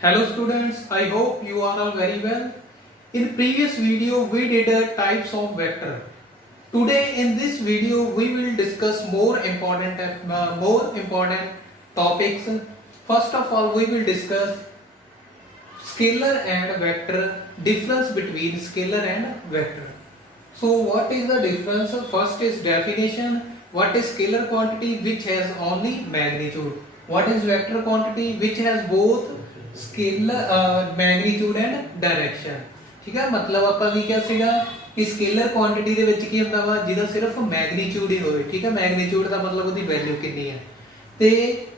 Hello students, I hope you are all very well. In previous video we did types of vector. Today in this video we will discuss more important topics. First of all we will discuss scalar and vector, difference between scalar and vector. So what is the difference? First is definition. What is scalar quantity which has only magnitude? What is vector quantity which has both scalar magnitude and direction. ठीक है, मतलब ਆਪਾਂ ਕੀ ਕਿਹਾ ਸੀਗਾ ਕਿ scalar quantity ਦੇ ਵਿੱਚ ਕੀ ਹੁੰਦਾ ਵਾ ਜਿਹਦਾ ਸਿਰਫ ਮੈਗਨੀਟਿਊਡ ਹੀ ਹੋਵੇ। ਠੀਕ ਹੈ, ਮੈਗਨੀਟਿਊਡ ਦਾ ਮਤਲਬ ਉਹਦੀ ਵੈਲਿਊ ਕਿੰਨੀ ਹੈ, ਤੇ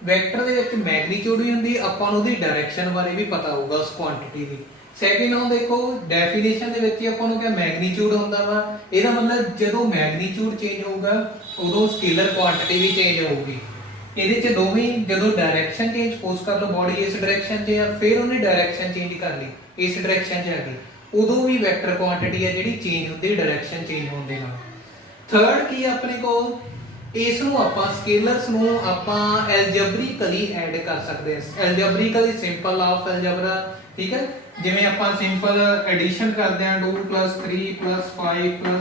ਵੈਕਟਰ ਦੇ ਵਿੱਚ ਮੈਗਨੀਟਿਊਡ ਵੀ ਹੁੰਦੀ, ਆਪਾਂ ਨੂੰ ਉਹਦੀ ਡਾਇਰੈਕਸ਼ਨ ਬਾਰੇ ਵੀ ਪਤਾ ਹੋਊਗਾ ਉਸ ਕੁਆਂਟੀਟੀ ਦੀ। ਸੈਕਿੰਡ ਨਾਮ ਦੇਖੋ ਡੈਫੀਨੇਸ਼ਨ ਦੇ ਵਿੱਚ ਆਪਾਂ ਨੂੰ ਕਿਹਾ ਮੈਗਨੀਟਿਊਡ ਹੁੰਦਾ ਵਾ, ਇਹਦਾ ਮਤਲਬ ਜਦੋਂ ਮੈਗਨੀਟਿਊਡ ਚੇਂਜ ਹੋਊਗਾ ਉਦੋਂ स्केलर ਕੁਆਂਟੀਟੀ ਵੀ ਚੇਂਜ ਹੋਊਗੀ। ਇਹਦੇ ਚ ਦੋਵੇਂ ਜਦੋਂ ਡਾਇਰੈਕਸ਼ਨ ਚੇਂਜ ਸਪੋਜ਼ ਕਰ ਲਓ ਬੋਡੀ ਇਸ ਡਾਇਰੈਕਸ਼ਨ 'ਚ ਆ, ਫਿਰ ਉਹਨੇ ਡਾਇਰੈਕਸ਼ਨ ਚੇਂਜ ਕਰ ਲਈ ਇਸ ਡਾਇਰੈਕਸ਼ਨ 'ਚ ਆ ਗਈ, ਉਦੋਂ ਵੀ ਵੈਕਟਰ ਕੁਆਂਟੀਟੀ ਆ ਜਿਹੜੀ ਚੇਂਜ ਹੁੰਦੀ ਡਾਇਰੈਕਸ਼ਨ ਚੇਂਜ ਹੋਣ ਦੇ ਨਾਲ। ਥਰਡ ਕੀ ਆਪਣੇ ਕੋਲ, ਇਸ ਨੂੰ ਆਪਾਂ ਸਕੇਲਰਸ ਨੂੰ ਆਪਾਂ ਐਲਜਬਰੀਕਲੀ ਐਡ ਕਰ ਸਕਦੇ ਹਾਂ। ਐਲਜਬਰੀਕਲੀ ਸਿੰਪਲ ਆਫ ਐਲਜਬਰਾ। ਠੀਕ ਹੈ, ਜਿਵੇਂ ਆਪਾਂ ਸਿੰਪਲ ਐਡੀਸ਼ਨ ਕਰਦੇ ਹਾਂ 2 + 3 + 5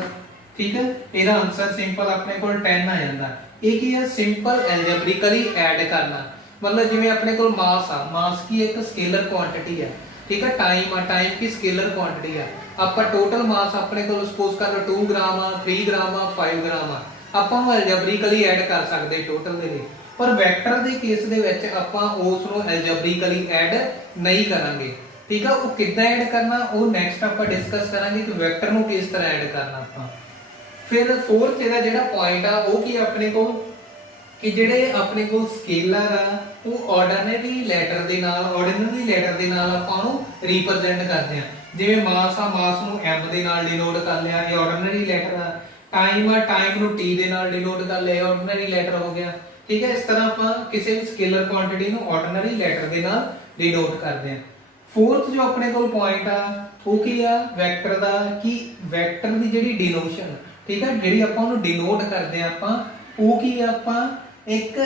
ਠੀਕ ਹੈ, ਇਹਦਾ ਆਨਸਰ ਸਿੰਪਲ ਆਪਣੇ ਕੋਲ 10 ਆ ਜਾਂਦਾ। ਇਹ ਕੀ ਹੈ, ਸਿੰਪਲ ਐਲਜਬਰੀਕਲੀ ਐਡ ਕਰਨਾ। मतलब ਜਿਵੇਂ ਆਪਣੇ ਕੋਲ ਮਾਸ ਆ, ਮਾਸ ਕੀ ਇੱਕ ਸਕੇਲਰ ਕੁਆਂਟੀਟੀ ਆ। ਠੀਕ ਹੈ, ਟਾਈਮ ਆ, ਟਾਈਮ ਕੀ ਸਕੇਲਰ ਕੁਆਂਟੀਟੀ ਆ। ਆਪਾਂ ਟੋਟਲ ਮਾਸ ਆਪਣੇ ਕੋਲ ਸਪੋਜ਼ ਕਰ ਲਓ 2 ਗ੍ਰਾਮ ਆ, 3 ਗ੍ਰਾਮ ਆ, 5 ਗ੍ਰਾਮ ਆ, ਆਪਾਂ ਉਹ ਐਲਜਬਰੀਕਲੀ ਐਡ ਕਰ ਸਕਦੇ ਟੋਟਲ ਦੇ ਲਈ। ਪਰ ਵੈਕਟਰ ਦੇ ਕੇਸ ਦੇ ਵਿੱਚ ਆਪਾਂ ਉਸ ਨੂੰ ਐਲਜਬਰੀਕਲੀ ਐਡ ਨਹੀਂ ਕਰਾਂਗੇ। ਠੀਕ ਆ, ਉਹ ਕਿੱਦਾਂ ਐਡ ਕਰਨਾ ਉਹ ਨੈਕਸਟ ਆਪਾਂ ਡਿਸਕਸ ਕਰਾਂਗੇ ਕਿ ਵੈਕਟਰ ਨੂੰ ਕਿਸ ਤਰ੍ਹਾਂ ਐਡ ਕਰਨਾ ਆਪਾਂ। ਫਿਰ फोर्थ ਇਹਦਾ ਜਿਹੜਾ ਪੁਆਇੰਟ ਆ ਉਹ ਕੀ ਆਪਣੇ ਕੋਲ ਕਿ ਜਿਹੜੇ ਆਪਣੇ ਕੋਲ ਸਕੇਲਰ ਆ ਉਹ ਆਰਡੀਨਰੀ ਲੈਟਰ ਦੇ ਨਾਲ ਆਪਾਂ ਨੂੰ ਰਿਪਰੈਜ਼ੈਂਟ ਕਰਦੇ ਆ। ਜਿਵੇਂ ਮਾਸ ਆ, ਮਾਸ ਨੂੰ m ਦੇ ਨਾਲ ਡਿਨੋਟ ਕਰ ਲਿਆ, ਇਹ ਆਰਡੀਨਰੀ ਲੈਟਰ ਆ। ਟਾਈਮ ਆ, ਟਾਈਮ ਨੂੰ t ਦੇ ਨਾਲ ਡਿਨੋਟ ਕਰ ਲਿਆ, ਆਰਡੀਨਰੀ ਲੈਟਰ ਹੋ ਗਿਆ। ਠੀਕ ਹੈ, ਇਸ ਤਰ੍ਹਾਂ ਆਪਾਂ ਕਿਸੇ ਵੀ ਸਕੇਲਰ ਕੁਆਂਟੀਟੀ ਨੂੰ ਆਰਡੀਨਰੀ ਲੈਟਰ ਦੇ ਨਾਲ ਡਿਨੋਟ ਕਰਦੇ ਆ। फोर्थ जो अपने कोल पॉइंट आ वो की आ वैक्टर दा कि वैक्टर दी जेडी डिनोशन, ठीक है, जेडी आपां ओनू डिनोट करदे आ आपां वो की आपां एक,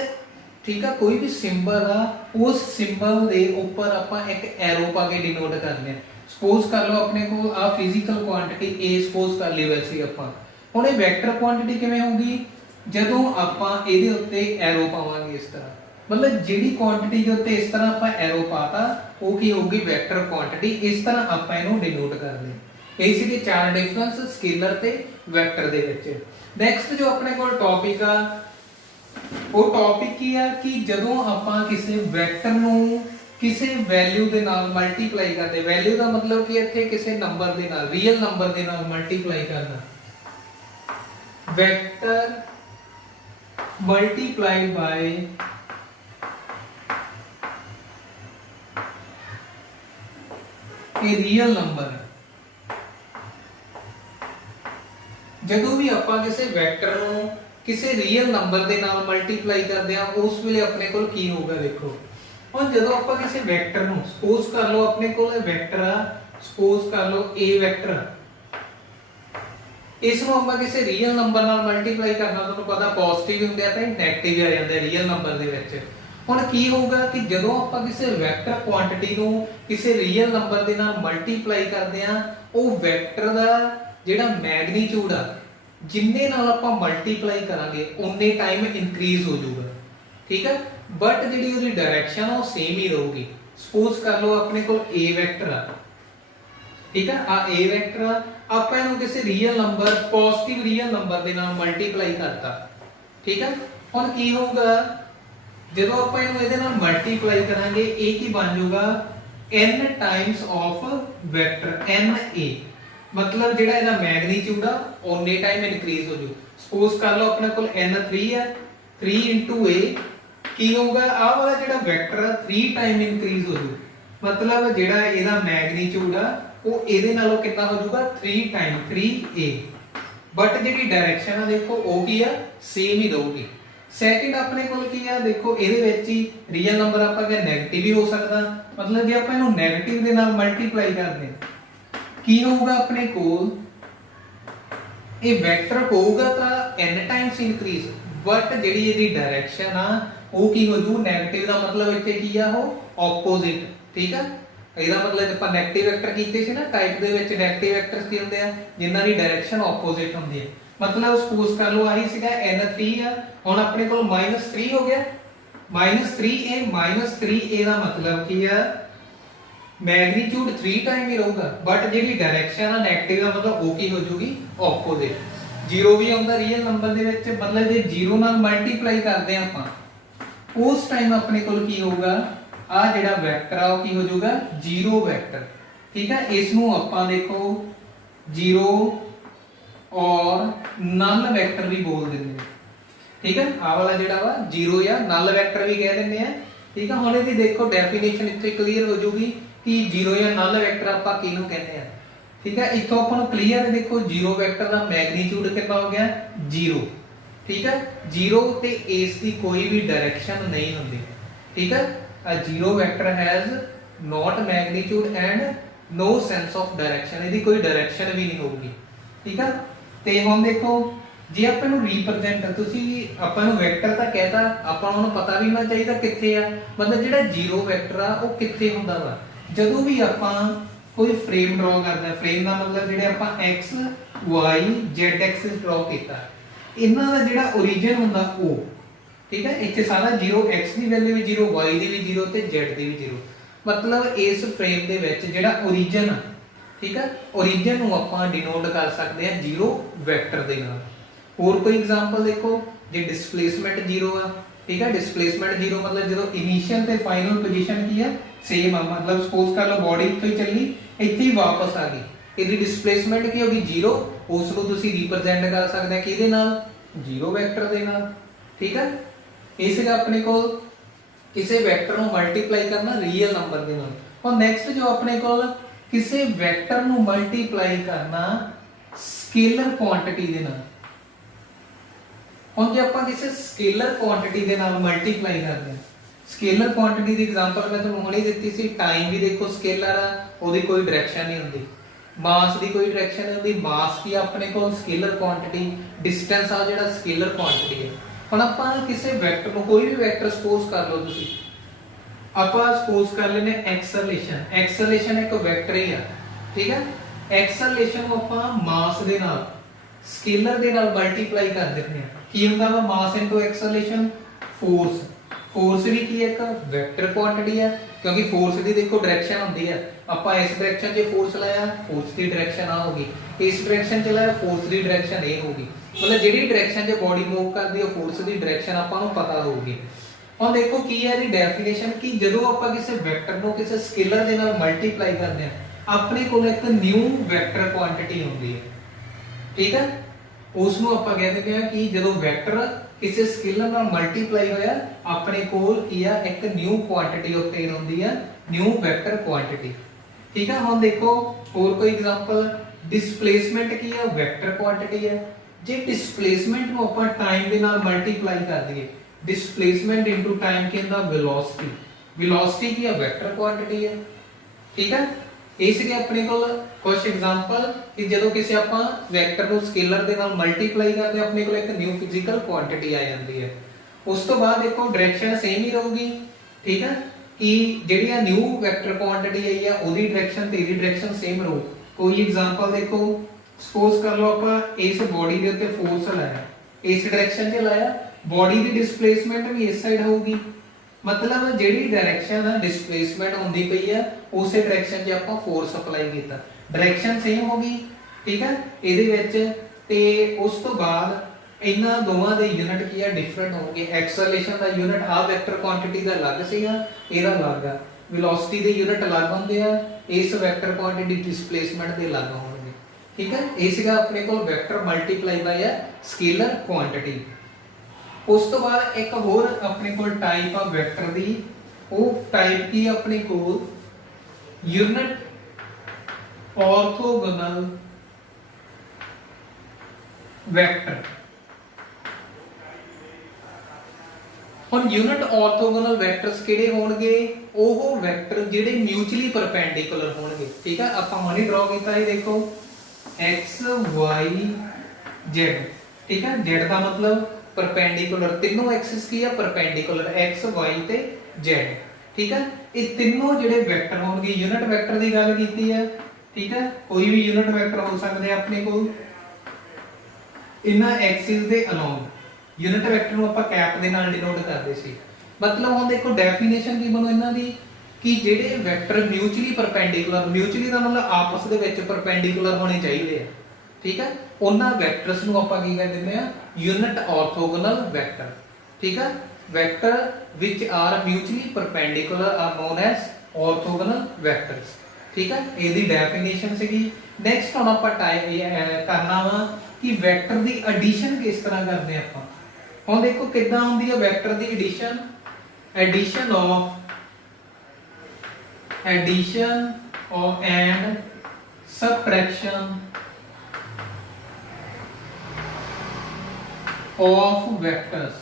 ठीक है, कोई भी सिंबल आ उस सिंबल दे ऊपर आपां एक एरो पा के डिनोट करदे आ। सपोज कर लो अपने कोल आ फिजिकल क्वांटिटी A सपोज कर ली वैसे आपां। हुण ये वैक्टर क्वांटिटी किवें होगी जदों आपां इहदे उत्ते एरो पावांगे इस तरह, मतलब ਜਿਹੜੀ ਕੁਆਂਟੀਟੀ ਦੇ ਉੱਤੇ ਇਸ ਤਰ੍ਹਾਂ ਆਪਾਂ ਐਰੋ ਪਾਤਾ ਉਹ ਕੀ ਹੋਊਗੀ ਵੈਕਟਰ ਕੁਆਂਟੀਟੀ। ਇਸ ਤਰ੍ਹਾਂ ਆਪਾਂ ਇਹਨੂੰ ਡਿਨੋਟ ਕਰਦੇ। ਇਹ ਸੀਗੇ ਚਾਰ ਡਿਫਰੈਂਸ ਸਕੇਲਰ ਤੇ ਵੈਕਟਰ ਦੇ ਵਿੱਚ। ਨੈਕਸਟ ਜੋ ਆਪਣੇ ਕੋਲ ਟੌਪਿਕ ਆ ਉਹ ਟੌਪਿਕ ਕੀ ਆ ਕਿ ਜਦੋਂ ਆਪਾਂ ਕਿਸੇ ਵੈਕਟਰ ਨੂੰ ਕਿਸੇ ਵੈਲਿਊ ਦੇ ਨਾਲ ਮਲਟੀਪਲਾਈ ਕਰਦੇ, ਵੈਲਿਊ ਦਾ ਮਤਲਬ ਕਿ ਇੱਥੇ ਕਿਸੇ ਨੰਬਰ ਦੇ ਨਾਲ, ਰੀਅਲ ਨੰਬਰ ਦੇ ਨਾਲ ਮਲਟੀਪਲਾਈ ਕਰਨਾ। ਵੈਕਟਰ ਮਲਟੀਪਲਾਈਡ ਬਾਈ रियल नंबर। ਜਦੋਂ ਵੀ ਆਪਾਂ ਕਿਸੇ ਵੈਕਟਰ ਨੂੰ ਕਿਸੇ ਰੀਅਲ ਨੰਬਰ ਦੇ ਨਾਲ ਮਲਟੀਪਲਾਈ ਕਰਦੇ ਆ ਉਸ ਵੇਲੇ ਆਪਣੇ ਕੋਲ ਕੀ ਹੋਊਗਾ ਦੇਖੋ। ਹੁਣ ਜਦੋਂ ਆਪਾਂ ਕਿਸੇ ਵੈਕਟਰ ਨੂੰ ਸਪੋਜ਼ ਕਰ ਲਓ ਆਪਣੇ ਕੋਲ ਇਹ ਵੈਕਟਰ ਆ, ਸਪੋਜ਼ ਕਰ ਲਓ A ਵੈਕਟਰ, ਇਸ ਨੂੰ ਆਪਾਂ ਕਿਸੇ ਰੀਅਲ ਨੰਬਰ ਨਾਲ ਮਲਟੀਪਲਾਈ ਕਰਨਾ, ਤੁਹਾਨੂੰ ਪਤਾ ਪੋਜ਼ਿਟਿਵ ਹੁੰਦੇ ਆ ਤਾਂ ਨੈਗੇਟਿਵ ਆ ਜਾਂਦੇ ਰੀਅਲ ਨੰਬਰ ਦੇ ਵਿੱਚ। ਹੁਣ ਕੀ ਹੋਊਗਾ ਕਿ ਜਦੋਂ ਆਪਾਂ ਕਿਸੇ ਵੈਕਟਰ ਕੁਆਂਟੀਟੀ ਨੂੰ ਕਿਸੇ ਰੀਅਲ ਨੰਬਰ ਦੇ ਨਾਲ ਮਲਟੀਪਲਾਈ ਕਰਦੇ ਆ ਉਹ ਵੈਕਟਰ ਦਾ ਜਿਹੜਾ ਮੈਗਨੀਟਿਊਡ ਆ ਜਿੰਨੇ ਨਾਲ ਆਪਾਂ ਮਲਟੀਪਲਾਈ ਕਰਾਂਗੇ ਉਨੇ ਟਾਈਮ ਇਨਕਰੀਜ਼ ਹੋ ਜਾਊਗਾ। ਠੀਕ ਹੈ, ਬਟ ਜਿਹੜੀ ਉਹਦੀ ਡਾਇਰੈਕਸ਼ਨ ਆ ਉਹ ਸੇਮ ਹੀ ਰਹੂਗੀ। ਸਪੋਜ਼ ਕਰ ਲਓ ਆਪਣੇ ਕੋਲ A ਵੈਕਟਰ ਆ, ਠੀਕ ਹੈ, ਆ A ਵੈਕਟਰ ਆ, ਆਪਾਂ ਇਹਨੂੰ ਕਿਸੇ real number positive real number ਦੇ ਨਾਲ ਮਲਟੀਪਲਾਈ ਕਰਤਾ। ਠੀਕ ਹੈ, ਹੁਣ ਕੀ ਹੋਊਗਾ ਜਦੋਂ ਆਪਾਂ ਇਹਨੂੰ ਇਹਦੇ ਨਾਲ ਮਲਟੀਪਲਾਈ ਕਰਾਂਗੇ ਇਹ ਕੀ ਬਣ ਜਾਊਗਾ n Times of vector na, मतलब ਜਿਹੜਾ ਇਹਦਾ ਮੈਗਨੀਟਿਊਡ ਆ ਓਨੇ ਟਾਈਮ ਇਨਕਰੀਜ਼ ਹੋ ਜੂ। ਸਪੋਜ਼ ਕਰ ਲਓ ਆਪਣੇ ਕੋਲ n3 ਹੈ, 3 a ਕੀ ਹੋਊਗਾ ਆਹ ਵਾਲਾ ਜਿਹੜਾ ਵੈਕਟਰ ਆ 3 ਟਾਈਮ ਇਨਕਰੀਜ਼ ਹੋ ਜੂ, ਮਤਲਬ ਜਿਹੜਾ ਇਹਦਾ ਮੈਗਨੀਟਿਊਡ ਆ ਉਹ ਇਹਦੇ ਨਾਲੋਂ ਕਿੰਨਾ ਹੋ ਜਾਊਗਾ 3 ਟਾਈਮ 3a, ਬਟ ਜਿਹੜੀ ਡਾਇਰੈਕਸ਼ਨ ਆ ਦੇਖੋ ਉਹ ਕੀ ਆ ਸੇਮ ਹੀ ਰਹੂਗੀ। ਸੈਕਿੰਡ ਆਪਣੇ ਕੋਲ ਕੀ ਆ ਦੇਖੋ ਇਹਦੇ ਵਿੱਚ ਹੀ ਰੀਅਲ ਨੰਬਰ ਆਪਾਂ ਕਹਿੰਦੇ ਨੈਗੇਟਿਵ ਵੀ ਹੋ ਸਕਦਾ, ਮਤਲਬ ਜੇ ਆਪਾਂ ਇਹਨੂੰ ਨੈਗੇਟਿਵ ਦੇ ਨਾਲ ਮਲਟੀਪਲਾਈ ਕਰਦੇ ਕੀ ਹੋਊਗਾ ਆਪਣੇ ਕੋਲ ਇਹ ਵੈਕਟਰ ਹੋਊਗਾ ਤਾਂ n ਟਾਈਮਸ ਇਨਕਰੀਜ਼, ਬਟ ਜਿਹੜੀ ਇਹਦੀ ਡਾਇਰੈਕਸ਼ਨ ਆ ਉਹ ਕੀ ਹੋ ਜੂ ਨੈਗੇਟਿਵ ਦਾ ਮਤਲਬ ਇੱਥੇ ਕੀ ਆ ਉਹ ਆਪੋਜ਼ਿਟ। ਠੀਕ ਹੈ, ਇਹਦਾ ਮਤਲਬ ਆਪਾਂ ਨੈਗੇਟਿਵ ਵੈਕਟਰ ਕੀਤੇ ਸੀ ਨਾ ਟਾਈਪ ਦੇ ਵਿੱਚ, ਨੈਗੇਟਿਵ ਵੈਕਟਰਸ ਕੀ ਹੁੰਦੇ ਆ ਜਿਨ੍ਹਾਂ ਦੀ ਡਾਇਰੈਕਸ਼ਨ ਆਪੋਜ਼ਿਟ ਹੁੰਦੀ ਹੈ। ਮਤਲਬ ਸਪੋਜ਼ ਕਰ ਲਓ ਆਹੀ ਸੀਗਾ n3 ਆ, ਹੁਣ ਆਪਣੇ ਕੋਲ -3 ਹੋ ਗਿਆ, -3a ਦਾ ਮਤਲਬ ਕੀ ਆ ਮੈਗਨੀਟਿਊਡ 3 ਟਾਈਮ ਹੀ ਰਹੂਗਾ, ਬਟ ਜਿਹੜੀ ਡਾਇਰੈਕਸ਼ਨ ਆ ਨੈਗੇਟਿਵ ਦਾ ਮਤਲਬ ਉਹ ਕੀ ਹੋ ਜੂਗੀ ਆਪੋਜ਼ਿਟ। 0 ਵੀ ਆਉਂਦਾ ਰੀਅਲ ਨੰਬਰ ਦੇ ਵਿੱਚ, ਮਤਲਬ ਜੇ 0 ਨਾਲ ਮਲਟੀਪਲਾਈ ਕਰਦੇ ਆ ਆਪਾਂ ਉਸ ਟਾਈਮ ਆਪਣੇ ਕੋਲ ਕੀ ਹੋਊਗਾ, ਆ ਜਿਹੜਾ ਵੈਕਟਰ ਆ ਉਹ ਕੀ ਹੋ ਜਾਊਗਾ 0 ਵੈਕਟਰ। ਠੀਕ ਹੈ, ਇਸ ਨੂੰ ਆਪਾਂ ਦੇਖੋ 0 ਔਰ ਨਲ ਵੈਕਟਰ ਵੀ ਬੋਲ ਦਿੰਦੇ ਆ। ਠੀਕ ਹੈ, ਆ ਵਾਲਾ ਜਿਹੜਾ ਵਾ 0 ਜਾਂ ਨਲ ਵੈਕਟਰ ਵੀ ਕਹਿ ਦਿੰਦੇ ਆ। ਠੀਕ ਹੈ, ਹੁਣ ਇਹਦੀ ਦੇਖੋ ਡੈਫੀਨੇਸ਼ਨ ਇੱਥੇ ਕਲੀਅਰ ਹੋ ਜਾਊਗੀ ਕਿ 0 ਜਾਂ ਨਲ ਵੈਕਟਰ ਆਪਾਂ ਕਿਹਨੂੰ ਕਹਿੰਦੇ ਆ। ਠੀਕ ਹੈ, ਇੱਥੋਂ ਆਪਾਂ ਨੂੰ ਕਲੀਅਰ ਦੇਖੋ 0 ਵੈਕਟਰ ਦਾ ਮੈਗਨੀਟਿਊਡ ਕਿੰਨਾ ਹੋ ਗਿਆ 0। ਠੀਕ ਹੈ, 0 ਤੇ ਇਸ ਦੀ ਕੋਈ ਵੀ ਡਾਇਰੈਕਸ਼ਨ ਨਹੀਂ ਹੁੰਦੀ। ਠੀਕ ਹੈ, a zero vector has not magnitude and no sense of direction, ਇਹਦੀ ਕੋਈ ਡਾਇਰੈਕਸ਼ਨ ਵੀ ਨਹੀਂ ਹੋਊਗੀ। ਠੀਕ ਹੈ, ਤੇ ਹੁਣ ਦੇਖੋ ਜੇ ਆਪਾਂ ਨੂੰ ਰਿਪਰੈਜ਼ੈਂਟ, ਤੁਸੀਂ ਆਪਾਂ ਨੂੰ ਵੈਕਟਰ ਤਾਂ ਕਹਿਤਾ, ਆਪਾਂ ਨੂੰ ਪਤਾ ਵੀ ਹੋਣਾ ਚਾਹੀਦਾ ਕਿੱਥੇ ਆ, ਮਤਲਬ ਜਿਹੜਾ 0 ਵੈਕਟਰ ਆ ਉਹ ਕਿੱਥੇ ਹੁੰਦਾ ਵਾ ਜਦੋਂ ਵੀ ਆਪਾਂ ਕੋਈ ਫਰੇਮ ਡਰਾ ਕਰਦੇ ਆ। ਫਰੇਮ ਦਾ ਮਤਲਬ ਜਿਹੜੇ ਆਪਾਂ x y z ਐਕਸਿਸ ਡਰਾ ਕੀਤਾ, ਇਹਨਾਂ ਦਾ ਜਿਹੜਾ origin ਹੁੰਦਾ ਉਹ। ਠੀਕ ਹੈ, ਇੱਥੇ ਸਾਰਾ 0 x ਦੀ ਵੈਲਿਊ ਵੀ 0, y ਦੀ ਵੀ 0 ਤੇ z ਦੀ ਵੀ 0, ਮਤਲਬ ਇਸ ਫਰੇਮ ਦੇ ਵਿੱਚ ਜਿਹੜਾ origin ਆ। ਠੀਕ ਹੈ, origin ਨੂੰ ਆਪਾਂ ਡਿਨੋਟ ਕਰ ਸਕਦੇ ਹਾਂ 0 ਵੈਕਟਰ ਦੇ ਨਾਲ। ਹੋਰ ਕੋਈ ਐਗਜ਼ਾਮਪਲ ਦੇਖੋ, ਜੇ ਡਿਸਪਲੇਸਮੈਂਟ 0 ਆ। ਠੀਕ ਹੈ, ਡਿਸਪਲੇਸਮੈਂਟ 0 ਮਤਲਬ ਜਦੋਂ ਇਨੀਸ਼ੀਅਲ ਤੇ ਫਾਈਨਲ ਪੋਜੀਸ਼ਨ ਕੀ ਆ ਸੇਮ ਆ, ਮਤਲਬ ਸਪੋਜ਼ ਕਰ ਲਓ ਬੋਡੀ ਇੱਥੋਂ ਹੀ ਚੱਲੀ ਇੱਥੇ ਹੀ ਵਾਪਸ ਆ ਗਈ, ਇਹਦੀ ਡਿਸਪਲੇਸਮੈਂਟ ਕੀ ਹੋਗੀ 0, ਉਸ ਨੂੰ ਤੁਸੀਂ ਰਿਪਰੈਜ਼ੈਂਟ ਕਰ ਸਕਦੇ ਆ ਕਿਹਦੇ ਨਾਲ 0 ਵੈਕਟਰ ਦੇ ਨਾਲ। ਠੀਕ ਹੈ, ਇਹ ਸੀਗਾ ਆਪਣੇ ਕੋਲ ਕਿਸੇ ਵੈਕਟਰ ਨੂੰ ਮਲਟੀਪਲਾਈ ਕਰਨਾ ਰੀਅਲ ਨੰਬਰ ਦੇ ਨਾਲ। ਹੁਣ ਨੈਕਸਟ ਜੋ ਆਪਣੇ ਕੋਲ ਕਿਸੇ ਵੈਕਟਰ ਨੂੰ ਮਲਟੀਪਲਾਈ ਕਰਨਾ ਸਕੇਲਰ ਕੁਆਂਟੀਟੀ ਦੇ ਨਾਲ। ਹੁਣ ਜੇ ਆਪਾਂ ਕਿਸੇ ਸਕੇਲਰ ਕੁਆਂਟੀਟੀ ਦੇ ਨਾਲ ਮਲਟੀਪਲਾਈ ਕਰਦੇ ਹਾਂ, ਸਕੇਲਰ ਕੁਆਂਟੀਟੀ ਦੀ ਐਗਜ਼ਾਮਪਲ ਮੈਂ ਤੁਹਾਨੂੰ ਹੁਣੇ ਦਿੱਤੀ ਸੀ। ਟਾਈਮ ਵੀ ਦੇਖੋ ਸਕੇਲਰ ਆ, ਉਹਦੀ ਕੋਈ ਡਾਇਰੈਕਸ਼ਨ ਨਹੀਂ ਹੁੰਦੀ। ਮਾਸ ਦੀ ਕੋਈ ਡਾਇਰੈਕਸ਼ਨ ਨਹੀਂ ਹੁੰਦੀ, ਮਾਸ ਕੀ ਆਪਣੇ ਕੋਲ ਸਕੇਲਰ ਕੁਆਂਟੀਟੀ। ਡਿਸਟੈਂਸ ਆ ਜਿਹੜਾ ਸਕੇਲਰ ਕੁਆਂਟੀਟੀ ਹੈ। ਹੁਣ ਆਪਾਂ ਕਿਸੇ ਵੈਕਟਰ ਨੂੰ, ਕੋਈ ਵੀ ਵੈਕਟਰ ਸਪੋਜ਼ ਕਰ ਲਓ ਤੁਸੀਂ, ਆਪਾਂ ਸਪੋਜ਼ ਕਰ ਲੈਨੇ ਐਕਸਲਰੇਸ਼ਨ। ਐਕਸਲਰੇਸ਼ਨ ਇੱਕ ਵੈਕਟਰ ਹੀ ਆ। ਠੀਕ ਹੈ, ਐਕਸਲਰੇਸ਼ਨ ਨੂੰ ਆਪਾਂ ਮਾਸ ਦੇ ਨਾਲ, ਸਕੇਲਰ ਦੇ ਨਾਲ ਮਲਟੀਪਲਾਈ ਕਰ ਦਿੰਦੇ ਆ। ਕੀ ਹੁੰਦਾ ਵਾ ਮਾਸ ਇਨਟੂ ਐਕਸਲਰੇਸ਼ਨ, ਫੋਰਸ। ਫੋਰਸ ਵੀ ਕੀ ਇੱਕ ਵੈਕਟਰ ਕੁਆਂਟੀਟੀ ਆ, ਕਿਉਂਕਿ ਫੋਰਸ ਦੀ ਦੇਖੋ ਡਾਇਰੈਕਸ਼ਨ ਹੁੰਦੀ ਆ। ਆਪਾਂ ਇਸ ਡਾਇਰੈਕਸ਼ਨ 'ਚ ਫੋਰਸ ਲਾਇਆ, ਫੋਰਸ ਦੀ ਡਾਇਰੈਕਸ਼ਨ ਆ ਹੋਗੀ। ਇਸ ਡਾਇਰੈਕਸ਼ਨ 'ਚ ਲਾਇਆ, ਫੋਰਸ ਦੀ ਡਾਇਰੈਕਸ਼ਨ ਇਹ ਹੋਗੀ। ਮਤਲਬ ਜਿਹੜੀ ਡਾਇਰੈਕਸ਼ਨ 'ਚ ਬੋਡੀ ਮੂਵ ਕਰਦੀ ਹੈ ਫੋਰਸ ਦੀ ਡਾਇਰੈਕਸ਼ਨ ਆਪਾਂ ਨੂੰ ਪਤਾ ਹੋਊਗੀ। ਹੁਣ ਦੇਖੋ ਕੀ ਹੈ ਇਹਦੀ ਡੈਫੀਨੇਸ਼ਨ, ਕਿ ਜਦੋਂ ਆਪਾਂ ਕਿਸੇ ਵੈਕਟਰ ਨੂੰ ਕਿਸੇ ਸਕੇਲਰ ਦੇ ਨਾਲ ਮਲਟੀਪਲਾਈ ਕਰਦੇ ਆ, ਆਪਣੇ ਕੋਲ ਇੱਕ ਨਿਊ ਵੈਕਟਰ ਕੁਆਂਟੀਟੀ ਹੁੰਦੀ ਹੈ। ਠੀਕ ਹੈ, ਉਸ ਨੂੰ ਆਪਾਂ ਕਹਿ ਦਿੰਦੇ ਆ ਕਿ ਜਦੋਂ ਵੈਕਟਰ ਕਿਸੇ ਸਕੇਲਰ ਨਾਲ ਮਲਟੀਪਲਾਈ ਹੋਇਆ, ਆਪਣੇ ਕੋਲ ਕੀ ਆ ਇੱਕ ਨਿਊ ਕੁਆਂਟੀਟੀ ਆਬਟੇਨ ਹੁੰਦੀ ਆ, ਨਿਊ ਵੈਕਟਰ ਕੁਆਂਟੀਟੀ। ਠੀਕ ਹੈ, ਹੁਣ ਦੇਖੋ ਹੋਰ ਕੋਈ ਐਗਜ਼ਾਮਪਲ, ਡਿਸਪਲੇਸਮੈਂਟ ਕੀ ਆ ਵੈਕਟਰ ਕੁਆਂਟੀਟੀ ਹੈ। ਜੇ ਡਿਸਪਲੇਸਮੈਂਟ ਨੂੰ ਆਪਾਂ ਟਾਈਮ ਦੇ ਨਾਲ ਮਲਟੀਪਲਾਈ ਕਰ ਦਈਏ, ਡਿਸਪਲੇਸਮੈਂਟ ਇਨਟੂ ਟਾਈਮ ਕੀ ਹੁੰਦਾ ਵੈਲੋਸਿਟੀ। ਵੈਲੋਸਿਟੀ ਕੀ ਹੈ ਵੈਕਟਰ ਕੁਆਂਟੀਟੀ ਹੈ। ਠੀਕ ਹੈ, ਇਹ ਸੀਗੇ ਆਪਣੇ ਕੋਲ ਕੁਝ ਐਗਜ਼ਾਮਪਲ ਕਿ ਜਦੋਂ ਕਿਸੇ ਆਪਾਂ ਵੈਕਟਰ ਨੂੰ ਸਕੇਲਰ ਦੇ ਨਾਲ ਮਲਟੀਪਲਾਈ ਕਰਦੇ ਆ, ਆਪਣੇ ਕੋਲ ਇੱਕ ਨਿਊ ਫਿਜ਼ੀਕਲ ਕੁਆਂਟੀਟੀ ਆ ਜਾਂਦੀ ਹੈ। ਉਸ ਤੋਂ ਬਾਅਦ ਦੇਖੋ ਡਾਇਰੈਕਸ਼ਨ ਸੇਮ ਹੀ ਰਹੂਗੀ। ਠੀਕ ਹੈ, ਕਿ ਜਿਹੜੀ ਆ ਨਿਊ ਵੈਕਟਰ ਕੁਆਂਟੀਟੀ ਆਈ ਆ ਉਹਦੀ ਡਾਇਰੈਕਸ਼ਨ ਤੇ ਇਹਦੀ ਡਾਇਰੈਕਸ਼ਨ ਸੇਮ ਰਹੂ। ਕੋਈ ਐਗਜ਼ਾਮਪਲ ਦੇਖੋ, ਸਪੋਜ਼ ਕਰ ਲਓ ਆਪਾਂ ਇਸ ਬੋਡੀ ਦੇ ਉੱਤੇ ਫੋਰਸ ਲਾਇਆ, ਇਸ ਡਾਇਰੈਕਸ਼ਨ 'ਚ ਲਾਇਆ, ਬੋਡੀ ਦੀ ਡਿਸਪਲੇਸਮੈਂਟ ਵੀ ਇਸ ਸਾਈਡ ਹੋਊਗੀ। ਮਤਲਬ ਜਿਹੜੀ ਡਾਇਰੈਕਸ਼ਨ ਆ ਡਿਸਪਲੇਸਮੈਂਟ ਹੁੰਦੀ ਪਈ ਆ, ਉਸੇ ਡਾਇਰੈਕਸ਼ਨ 'ਚ ਆਪਾਂ ਫੋਰਸ ਅਪਲਾਈ ਕੀਤਾ, ਡਾਇਰੈਕਸ਼ਨ ਸੇਮ ਹੋ ਗਈ। ਠੀਕ ਹੈ, ਇਹਦੇ ਵਿੱਚ ਤੇ ਉਸ ਤੋਂ ਬਾਅਦ ਇਹਨਾਂ ਦੋਵਾਂ ਦੇ ਯੂਨਿਟ ਕੀ ਆ ਡਿਫਰੈਂਟ ਹੋਣਗੇ। ਐਕਸਲਰੇਸ਼ਨ ਦਾ ਯੂਨਿਟ ਆ ਵੈਕਟਰ ਕੁਆਂਟੀਟੀ ਦਾ ਅਲੱਗ ਸੀਗਾ, ਇਹਦਾ ਅਲੱਗ ਆ। ਵੈਲੋਸਿਟੀ ਦੇ ਯੂਨਿਟ ਅਲੱਗ ਹੁੰਦੇ ਆ, ਇਸ ਵੈਕਟਰ ਕੁਆਂਟੀਟੀ ਡਿਸਪਲੇਸਮੈਂਟ ਦੇ ਅਲੱਗ ਹੋਣਗੇ। ਠੀਕ ਹੈ, ਇਹ ਸੀਗਾ ਆਪਣੇ ਕੋਲ ਵੈਕਟਰ ਮਲਟੀਪਲਾਈ ਬਾਈ ਆ ਸਕੇਲਰ ਕੁਆਂਟੀਟੀ। ਉਸ ਤੋਂ ਬਾਅਦ ਇੱਕ ਹੋਰ ਆਪਣੇ ਕੋਲ ਟਾਈਪ ਆ ਵੈਕਟਰ ਦੀ, ਉਹ ਟਾਈਪ ਕੀ ਆਪਣੇ ਕੋਲ ਯੂਨਿਟ ਆਰਥੋਗੋਨਲ ਵੈਕਟਰ। ਹੁਣ ਯੂਨਿਟ ਆਰਥੋਗੋਨਲ ਵੈਕਟਰਸ ਕਿਹੜੇ ਹੋਣਗੇ, ਉਹ ਵੈਕਟਰ ਜਿਹੜੇ ਮਿਊਚੁਅਲੀ ਪਰਪੈਂਡੀਕੁਲਰ ਹੋਣਗੇ। ਠੀਕ ਹੈ, ਆਪਾਂ ਹੁਣੇ ਡਰਾ ਕੀਤਾ ਇਹ ਦੇਖੋ x y z। ਠੀਕ ਹੈ, z ਦਾ ਮਤਲਬ ਪਰਪੈਂਡੀਕੁਲਰ, ਤਿੰਨੋਂ ਐਕਸਿਸ ਕੀ ਆ ਪਰਪੈਂਡੀਕੁਲਰ, x y ਤੇ z। ठीक है। ये तीनों ਜਿਹੜੇ ਵੈਕਟਰ ਹੋਣਗੇ यूनिट ਵੈਕਟਰ ਦੀ ਗੱਲ ਕੀਤੀ ਹੈ, ठीक है। कोई भी यूनिट ਵੈਕਟਰ ਹੋ ਸਕਦੇ ਆ ਆਪਣੇ ਕੋਲ ਇਹਨਾਂ ਐਕਸਿਸ ਦੇ ਅਲੋਂਗ। यूनिट ਵੈਕਟਰ ਨੂੰ ਆਪਾਂ ਕੈਪ ਦੇ ਨਾਲ ਡਿਨੋਟ ਕਰਦੇ ਸੀ। मतलब ਹੁਣ ਦੇਖੋ ਡੈਫੀਨੇਸ਼ਨ ਕੀ ਬਣੋ ਇਹਨਾਂ ਦੀ ਕਿ ਜਿਹੜੇ ਵੈਕਟਰ ਮਿਊਚੁਅਲੀ ਪਰਪੈਂਡੀਕੂਲਰ, ਮਿਊਚੁਅਲੀ ਦਾ मतलब ਆਪਸ ਦੇ ਵਿੱਚ ਪਰਪੈਂਡੀਕੂਲਰ ਹੋਣੇ ਚਾਹੀਦੇ ਆ, ਠੀਕ ਹੈ। ਉਹਨਾਂ ਵੈਕਟਰਸ ਨੂੰ ਆਪਾਂ ਕੀ ਕਹਿ ਦਿੰਦੇ ਆ यूनिट ਆਰਥੋਗੋਨਲ ਵੈਕਟਰ, ਠੀਕ ਹੈ। Vector which are mutually perpendicular are known as orthogonal vectors, ठीक है। ਇਹਦੀ ਡੈਫੀਨੇਸ਼ਨ ਸੀਗੀ। ਨੈਕਸਟ ਹੁਣ ਆਪਾਂ ਕਰਨਾ ਵਾ ਕਿ ਵੈਕਟਰ ਦੀ ਐਡੀਸ਼ਨ ਕਿਸ ਤਰ੍ਹਾਂ ਕਰਦੇ ਆਪਾਂ। ਹੁਣ ਦੇਖੋ ਕਿੱਦਾਂ ਹੁੰਦੀ ਹੈ ਵੈਕਟਰ ਦੀ addition. Addition of and subtraction of vectors.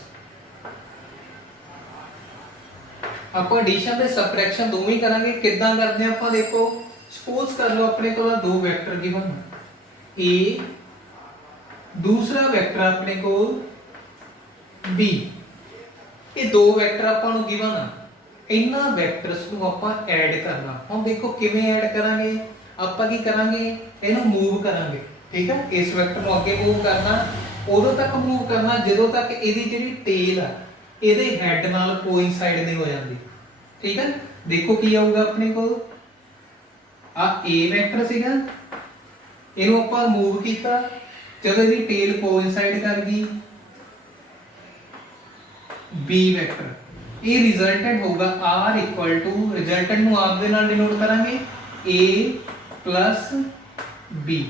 ਆਪਾਂ ਐਡੀਸ਼ਨ ਤੇ ਸਬਟ੍ਰੈਕਸ਼ਨ ਦੋਵੇਂ ਹੀ ਕਰਾਂਗੇ। ਕਿੱਦਾਂ ਕਰਦੇ ਆਪਾਂ ਦੇਖੋ ਸਪੋਜ਼ ਕਰ ਲਓ ਆਪਣੇ ਕੋਲ ਦੋ ਵੈਕਟਰ ਗਿਵਨ a, दूसरा वेक्टर अपने को b। ये दो वेक्टर ਆਪਾਂ ਨੂੰ ਗਿਵਨ ਆ, ਇਹਨਾਂ ਵੈਕਟਰਸ ਨੂੰ ਆਪਾਂ ਐਡ ਕਰਨਾ। ਹੁਣ ਦੇਖੋ ਕਿਵੇਂ ਐਡ ਕਰਾਂਗੇ। ਆਪਾਂ ਕੀ ਕਰਾਂਗੇ ਇਹਨੂੰ ਮੂਵ ਕਰਾਂਗੇ, ਠੀਕ ਹੈ। ਇਸ ਵੈਕਟਰ ਨੂੰ ਅੱਗੇ ਮੂਵ ਕਰਨਾ, ਉਦੋਂ ਤੱਕ ਮੂਵ ਕਰਨਾ ਜਦੋਂ ਤੱਕ ਇਹਦੀ ਜਿਹੜੀ ਟੇਲ ਆ ਇਹਦੇ ਹੈਡ ਨਾਲ ਕੋਇਨਸਾਈਡ ਨਹੀਂ ਹੋ ਜਾਂਦੀ, ਠੀਕ ਹੈ। ਦੇਖੋ ਕੀ ਆਊਗਾ ਆਪਣੇ ਕੋਲ ਆ a ਵੈਕਟਰ ਸੀਗਾ, ਇਹਨੂੰ ਆਪਾਂ ਮੂਵ ਕੀਤਾ, ਜਦੋਂ ਇਹਦੀ ਟੇਲ ਕੋਇਨਸਾਈਡ ਕਰ ਗਈ b ਵੈਕਟਰ, ਇਹ ਰਿਜ਼ਲਟੈਂਟ ਹੋਊਗਾ r ਇਕੁਅਲ ਟੂ, ਰਿਜ਼ਲਟੈਂਟ ਨੂੰ r ਦੇ ਨਾਲ ਡਿਨੋਟ ਕਰਾਂਗੇ a b,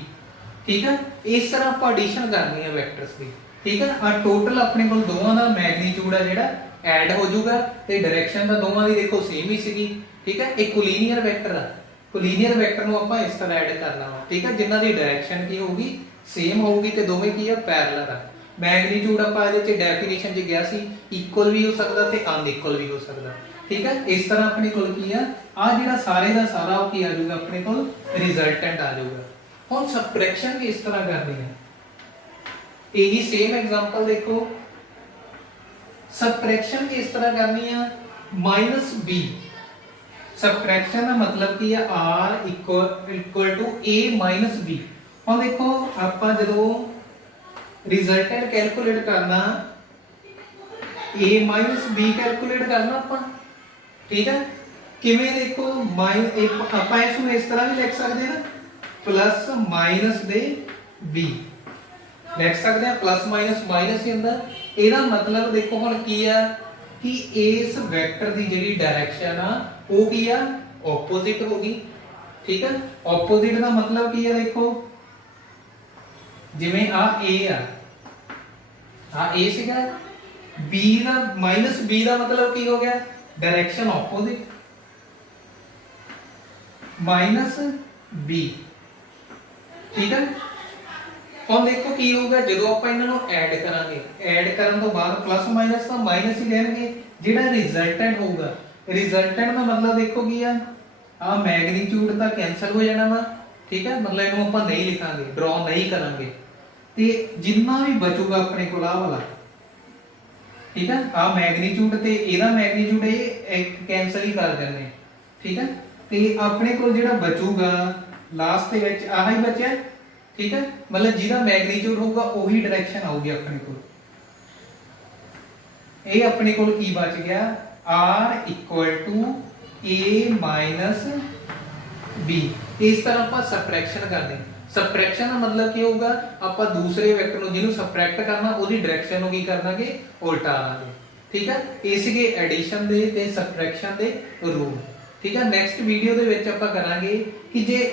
ਠੀਕ ਹੈ। ਇਸ ਤਰ੍ਹਾਂ ਆਪਾਂ ਐਡੀਸ਼ਨ ਕਰਨੀ ਹੈ ਵੈਕਟਰਸ ਦੀ, ਠੀਕ ਹੈ। ਆ ਟੋਟਲ ਆਪਣੇ ਕੋਲ ਦੋਵਾਂ ਦਾ ਮੈਗਨੀਟਿਊਡ ਆ ਜਿਹੜਾ ਐਡ ਹੋ ਜਾਊਗਾ ਤੇ ਡਾਇਰੈਕਸ਼ਨ ਦਾ ਦੋਵਾਂ ਦੀ ਦੇਖੋ ਸੇਮ ਹੀ ਸੀਗੀ, ਠੀਕ ਹੈ। ਇਹ ਕੋਲੀਨੀਅਰ ਵੈਕਟਰ ਆ, ਕੋਲੀਨੀਅਰ ਵੈਕਟਰ ਨੂੰ ਆਪਾਂ ਇਸ ਤਰ੍ਹਾਂ ਐਡ ਕਰਨਾ ਵਾ, ਠੀਕ ਹੈ। ਜਿਨ੍ਹਾਂ ਦੀ ਡਾਇਰੈਕਸ਼ਨ ਕੀ ਹੋਊਗੀ ਸੇਮ ਹੋਊਗੀ ਤੇ ਦੋਵੇਂ ਕੀ ਆ ਪੈਰਲਲ ਆ। ਮੈਗਨੀਟਿਊਡ ਆਪਾਂ ਇਹਦੇ ਚ ਡੈਫੀਨੇਸ਼ਨ ਚ ਗਿਆ ਸੀ ਇਕੁਅਲ ਵੀ ਹੋ ਸਕਦਾ ਤੇ ਅਨਇਕੁਅਲ ਵੀ ਹੋ ਸਕਦਾ, ਠੀਕ ਹੈ। ਇਸ ਤਰ੍ਹਾਂ ਆਪਣੇ ਕੋਲ ਕੀ ਆ ਜਿਹੜਾ ਸਾਰੇ ਦਾ ਸਾਰਾ ਉਹ ਕੀ ਆ ਜਾਊਗਾ ਆਪਣੇ ਕੋਲ ਰਿਜ਼ਲਟੈਂਟ ਆ ਜਾਊਗਾ। ਹੁਣ ਸਬਟ੍ਰੈਕਸ਼ਨ ਵੀ ਇਸ ਤਰ੍ਹਾਂ ਕਰਨੀ ਹੈ। ਇਹੀ ਸੇਮ ਐਗਜ਼ਾਮਪਲ ਦੇਖੋ, ਸਬਟ੍ਰੈਕਸ਼ਨ ਵੀ ਇਸ ਤਰ੍ਹਾਂ ਕਰਨੀ ਆ -b। ਸਬਟ੍ਰੈਕਸ਼ਨ ਦਾ ਮਤਲਬ ਕੀ ਆ r equal to a b। ਹੁਣ ਦੇਖੋ ਆਪਾਂ ਜਦੋਂ ਰਿਜ਼ਲਟੈਂਟ ਕੈਲਕੂਲੇਟ ਕਰਨਾ a b ਕੈਲਕੂਲੇਟ ਕਰਨਾ ਆਪਾਂ, ਠੀਕ ਹੈ। ਕਿਵੇਂ ਦੇਖੋ ਆਪਾਂ ਇਸ ਨੂੰ ਇਸ ਤਰ੍ਹਾਂ ਵੀ ਲਿਖ ਸਕਦੇ ਹਾਂ ਨਾ, ਪਲੱਸ ਮਾਈਨਸ ਦੇ b ਲਿਖ ਸਕਦੇ ਹਾਂ, ਪਲੱਸ ਮਾਈਨਸ ਮਾਈਨਸ ਹੀ ਹੁੰਦਾ। ਇਹਦਾ ਮਤਲਬ ਦੇਖੋ ਹੁਣ ਕੀ ਆ ਕਿ ਇਸ ਵੈਕਟਰ ਦੀ ਜਿਹੜੀ ਡਾਇਰੈਕਸ਼ਨ ਆ ਉਹ ਕੀ ਆ ਆਪੋਜ਼ਿਟ ਹੋਗੀ, ਠੀਕ ਹੈ। ਆਪੋਜ਼ਿਟ ਦਾ ਮਤਲਬ ਕੀ ਆ ਦੇਖੋ ਜਿਵੇਂ ਆ a ਆ a ਸੀਗਾ, b ਦਾ -b ਦਾ ਮਤਲਬ ਕੀ ਹੋ ਗਿਆ ਡਾਇਰੈਕਸ਼ਨ ਆਪੋਜ਼ਿਟ -b, ਠੀਕ ਹੈ। ਹੁਣ ਦੇਖੋ ਕੀ ਹੋਊਗਾ ਜਦੋਂ ਆਪਾਂ ਇਹਨਾਂ ਨੂੰ ਐਡ ਕਰਾਂਗੇ, ਐਡ ਕਰਨ ਤੋਂ ਬਾਅਦ ਪਲੱਸ ਮਾਈਨਸ ਤਾਂ ਮਾਈਨਸ ਹੀ ਲੈਣਗੇ। ਜਿਹੜਾ ਰਿਜ਼ਲਟੈਂਟ ਹੋਊਗਾ, ਰਿਜ਼ਲਟੈਂਟ ਦਾ ਮਤਲਬ ਦੇਖੋ ਕੀ ਆ ਮੈਗਨੀਟਿਊਡ ਤਾਂ ਕੈਨਸਲ ਹੋ ਜਾਣਾ ਵਾ, ਠੀਕ ਹੈ। ਮਤਲਬ ਇਹਨੂੰ ਆਪਾਂ ਨਹੀਂ ਲਿਖਾਂਗੇ, ਡਰਾ ਨਹੀਂ ਕਰਾਂਗੇ ਤੇ ਜਿੰਨਾ ਵੀ ਬਚੂਗਾ ਆਪਣੇ ਕੋਲ ਆ ਵਾਲਾ, ਠੀਕ ਹੈ। ਆ ਮੈਗਨੀਟਿਊਡ ਤੇ ਇਹਦਾ ਮੈਗਨੀਟਿਊਡ ਇਹ ਕੈਨਸਲ ਹੀ ਕਰ ਦਿੰਦੇ, ਠੀਕ ਹੈ। ਤੇ ਆਪਣੇ ਕੋਲ ਜਿਹੜਾ ਬਚੂਗਾ ਲਾਸਟ ਦੇ ਵਿੱਚ ਆਹ ਹੀ ਬਚਿਆ, ਠੀਕ ਹੈ। मतलब ਜਿਹਦਾ ਮੈਗਨੀਟਿਊਡ ਹੋਊਗਾ ਉਹੀ ਡਾਇਰੈਕਸ਼ਨ ਆਊਗੀ ਆਪਣੇ ਕੋਲ। ਇਹ ਆਪਣੇ ਕੋਲ ਕੀ ਬਚ ਗਿਆ r equal to a b। ਇਸ ਤਰ੍ਹਾਂ ਆਪਾਂ ਸਬਟ੍ਰੈਕਸ਼ਨ ਕਰਦੇ ਹਾਂ। ਸਬਟ੍ਰੈਕਸ਼ਨ ਦਾ ਮਤਲਬ ਕੀ ਹੋਊਗਾ ਆਪਾਂ ਦੂਸਰੇ ਵੈਕਟਰ ਨੂੰ ਜਿਹਨੂੰ ਸਬਟ੍ਰੈਕਟ ਕਰਨਾ ਉਹਦੀ ਡਾਇਰੈਕਸ਼ਨ ਨੂੰ ਕੀ ਕਰਨਾਗੇ ਉਲਟਾ ਲਾਂਗੇ, ਠੀਕ ਹੈ। ਇਹ ਸੀਗੇ ਐਡੀਸ਼ਨ ਦੇ ਤੇ ਸਬਟ੍ਰੈਕਸ਼ਨ ਦੇ ਰੂਲ, ਠੀਕ ਹੈ। ਨੈਕਸਟ ਵੀਡੀਓ ਦੇ ਵਿੱਚ ਆਪਾਂ ਕਰਾਂਗੇ ਕਿ ਜੇ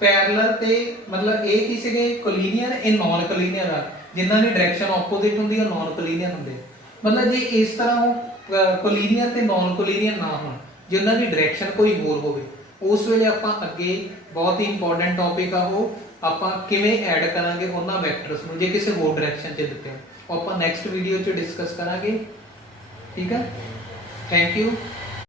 ਪੈਰਲਲ ਤੇ ਮਤਲਬ ਇਹ ਕੀ ਸੀਗੇ ਕੋਲੀਨੀਅਰ, ਇਹ ਨਾਨ ਕੋਲੀਨੀਅਰ ਆ, ਜਿਨ੍ਹਾਂ ਦੀ ਡਾਇਰੈਕਸ਼ਨ ਆਪੋਜ਼ਿਟ ਹੁੰਦੀ ਉਹ ਨਾਨ ਕੋਲੀਨੀਅਰ ਹੁੰਦੇ। ਮਤਲਬ ਜੇ ਇਸ ਤਰ੍ਹਾਂ ਕੋਲੀਨੀਅਰ ਤੇ ਨਾਨ ਕੋਲੀਨੀਅਰ ਨਾ ਹੋਣ, ਜੇ ਉਹਨਾਂ ਦੀ ਡਾਇਰੈਕਸ਼ਨ ਕੋਈ ਹੋਰ ਹੋਵੇ, ਉਸ ਵੇਲੇ ਆਪਾਂ ਅੱਗੇ ਬਹੁਤ ਹੀ ਇੰਪੋਰਟੈਂਟ ਟੌਪਿਕ ਆ ਉਹ ਆਪਾਂ ਕਿਵੇਂ ਐਡ ਕਰਾਂਗੇ ਉਹਨਾਂ ਵੈਕਟਰਸ ਨੂੰ ਜੇ ਕਿਸੇ ਹੋਰ ਡਾਇਰੈਕਸ਼ਨ 'ਚ ਦਿੱਤੇ, ਉਹ ਆਪਾਂ ਨੈਕਸਟ ਵੀਡੀਓ 'ਚ ਡਿਸਕਸ ਕਰਾਂਗੇ, ਠੀਕ ਹੈ। Thank you.